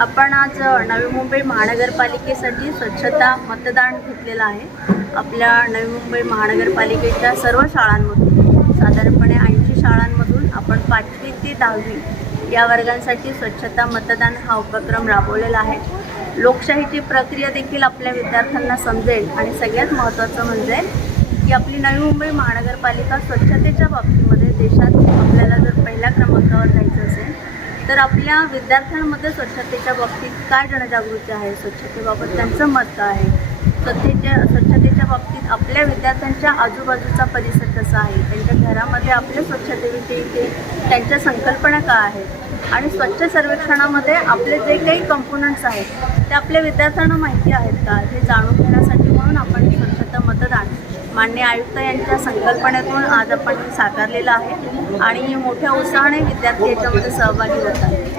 आपण आज नवी मुंबई महानगरपालिकेसाठी स्वच्छता मतदान घेतलेलं आहे. आपल्या नवी मुंबई महानगरपालिकेच्या सर्व शाळांमधून साधारणपणे ऐंशी शाळांमधून आपण पाचवी ते दहावी या वर्गांसाठी स्वच्छता मतदान हा उपक्रम राबवलेला आहे. लोकशाहीची प्रक्रिया देखील आपल्या विद्यार्थ्यांना समजेल आणि सगळ्यात महत्त्वाचं म्हणजे की आपली नवी मुंबई महानगरपालिका स्वच्छतेच्या बाबतीमध्ये देशात आपल्याला जर तर आपल्या विद्यार्थ्यांमध्ये स्वच्छतेच्या बाबतीत काय जनजागृती आहे? स्वच्छतेबाबत त्यांचं मत आहे? स्वच्छतेच्या स्वच्छतेच्या बाबतीत आपल्या विद्यार्थ्यांच्या आजूबाजूचा परिसर कसा आहे? त्यांच्या घरामध्ये आपल्या स्वच्छतेविषयी ते त्यांच्या संकल्पना काय आहेत? आणि स्वच्छ सर्वेक्षणामध्ये आपले जे काही कंपोनंट्स आहेत ते आपल्या विद्यार्थ्यांना माहिती आहेत का? हे जाणून घेण्यासाठी म्हणून आपण स्वच्छता मतदान मान्य आयुक्त यांच्या संकल्पनेतून आज आपण साकारलेलं आहे आणि मोठ्या उत्साहाने विद्यार्थी याच्यामध्ये सहभागी होत आहेत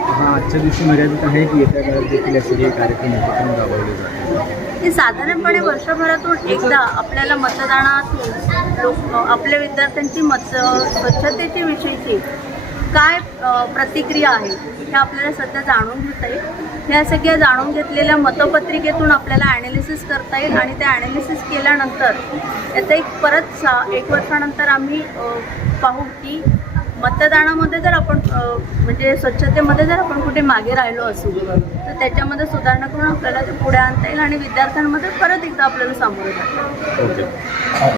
हे साधारणपणे वर्षभरातून एकदा आपल्याला मतदानातून लोक आपल्या विद्यार्थ्यांची मत स्वच्छतेच्या विषयीची काय प्रतिक्रिया आहे हे आपल्याला सध्या जाणून घेता येईल. ह्या सगळ्या जाणून घेतलेल्या मतपत्रिकेतून आपल्याला ॲनालिसिस करता येईल आणि ते ॲनालिसिस केल्यानंतर याचं एक परत सा एक वर्षानंतर आम्ही पाहू की मतदानामध्ये जर आपण म्हणजे स्वच्छतेमध्ये जर आपण कुठे मागे राहिलो असू तर त्याच्यामध्ये सुधारणा करून आपल्याला ते पुढे आणता येईल आणि विद्यार्थ्यांमध्ये परत एकदा आपल्याला सामोरं जाता येईल.